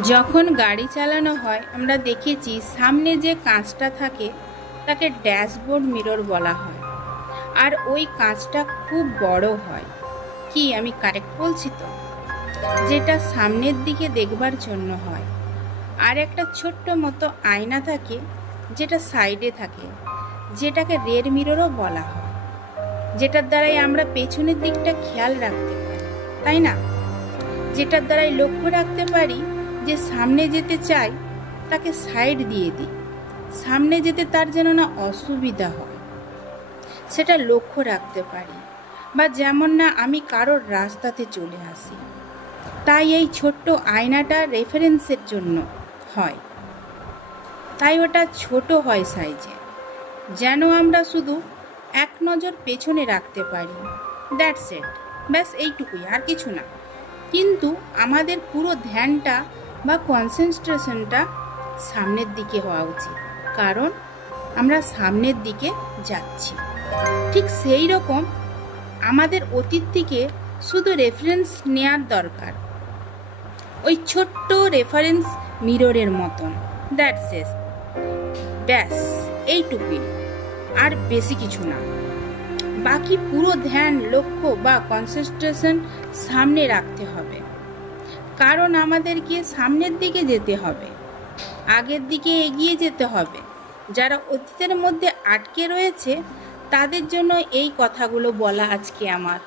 যখন গাড়ি চালানো হয় আমরা দেখেছি সামনে যে কাঁচটা থাকে তাকে ড্যাশবোর্ড মিরর বলা হয়। আর ওই কাঁচটা খুব বড় হয়। কি আমি কারেক্ট বলছি তো? যেটা সামনের দিকে দেখবার জন্য হয়। আর একটা ছোট্ট মতো আয়না থাকে যেটা সাইডে থাকে, যেটাকে রিয়ার মিররও বলা হয়, যেটার দ্বারাই আমরা পেছনের দিকটা খেয়াল রাখতে পারি, তাই না? যেটার দ্বারাই লক্ষ্য রাখতে পারি যে সামনে যেতে চাই তাকে সাইড দিয়ে দিই, সামনে যেতে তার যেন না অসুবিধা হয়, সেটা লক্ষ্য রাখতে পারি। বা যেমন না আমি কারোর রাস্তাতে চলে আসি, তাই এই ছোট্ট আয়নাটা রেফারেন্সের জন্য হয়, তাই ওটা ছোট হয় সাইজে, যেন আমরা শুধু এক নজর পেছনে রাখতে পারি। দ্যাটস ইট, ব্যাস এইটুকুই, আর কিছু না। কিন্তু আমাদের পুরো ধ্যানটা বা কনসেন্ট্রেশনটা সামনের দিকে হওয়া উচিত, কারণ আমরা সামনের দিকে যাচ্ছি। ঠিক সেই রকম আমাদের অতীত থেকে শুধু রেফারেন্স নেওয়ার দরকার, ওই ছোট্ট রেফারেন্স মিররের মতন। দ্যাটস ইট, ব্যাস এইটুকুই, আর বেশি কিছু না। বাকি পুরো ধ্যান, লক্ষ্য বা কনসেন্ট্রেশন সামনে রাখতে হবে, কারণ আমাদেরকে সামনের দিকে যেতে হবে, আগের দিকে এগিয়ে যেতে হবে। যারা অতীতের মধ্যে আটকে রয়েছে তাদের জন্য এই কথাগুলো বলা আজকে আমার।